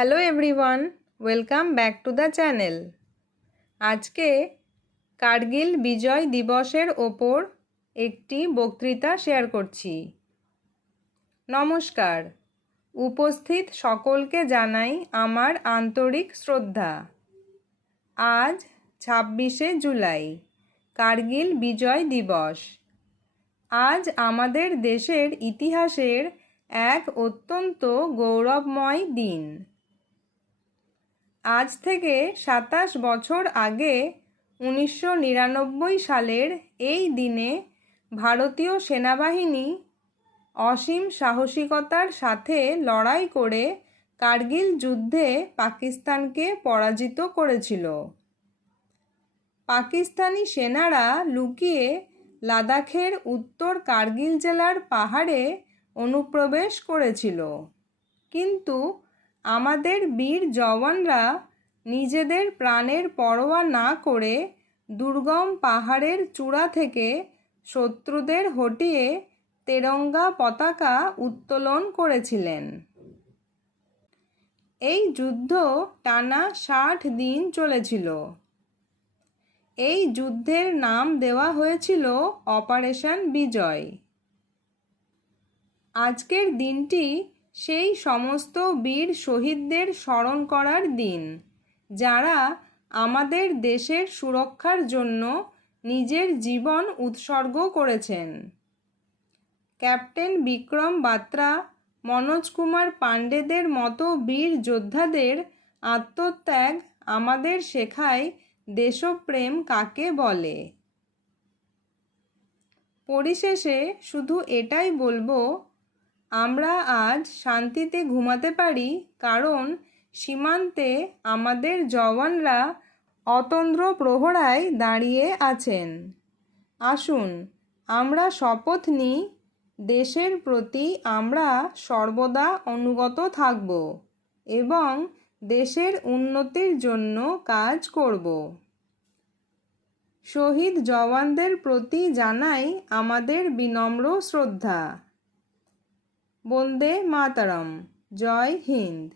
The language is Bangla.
Hello everyone, welcome back to the channel. আজকে কার্গিল বিজয় দিবসের ওপর একটি বক্তৃতা শেয়ার করছি। নমস্কার, উপস্থিত সকলকে জানাই আমার আন্তরিক শ্রদ্ধা। আজ 26শে জুলাই, কার্গিল বিজয় দিবস। আজ আমাদের দেশের ইতিহাসের এক অত্যন্ত গৌরবময় দিন। আজ থেকে 27 বছর আগে 1999 সালের এই দিনে ভারতীয় সেনাবাহিনী অসীম সাহসিকতার সাথে লড়াই করে কার্গিল যুদ্ধে পাকিস্তানকে পরাজিত করেছিল। পাকিস্তানি সেনারা লুকিয়ে লাদাখের উত্তর কার্গিল জেলার পাহাড়ে অনুপ্রবেশ করেছিল, কিন্তু আমাদের বীর জওয়ানরা নিজেদের প্রাণের পরোয়া না করে দুর্গম পাহাড়ের চূড়া থেকে শত্রুদের হটিয়ে তেরঙ্গা পতাকা উত্তোলন করেছিলেন। এই যুদ্ধ টানা 60 দিন চলেছিল। এই যুদ্ধের নাম দেওয়া হয়েছিল অপারেশন বিজয়। আজকের দিনটি সেই সমস্ত বীর শহীদদের স্মরণ করার দিন, যারা আমাদের দেশের সুরক্ষার জন্য নিজের জীবন উৎসর্গ করেছেন। ক্যাপ্টেন বিক্রম বাত্রা, মনোজ কুমার পাণ্ডেদের মতো বীর যোদ্ধাদের আত্মত্যাগ আমাদের শেখায় দেশপ্রেম কাকে বলে। পরিশেষে শুধু এটাই বলবো, আমরা আজ শান্তিতে ঘুমাতে পারি কারণ সীমান্তে আমাদের জওয়ানরা অতন্দ্র প্রহরায় দাঁড়িয়ে আছেন। আসুন আমরা শপথ নিই, দেশের প্রতি আমরা সর্বদা অনুগত থাকব এবং দেশের উন্নতির জন্য কাজ করব। শহীদ জওয়ানদের প্রতি জানাই আমাদের বিনম্র শ্রদ্ধা। বন্দে মাতরম। জয় হিন্দ।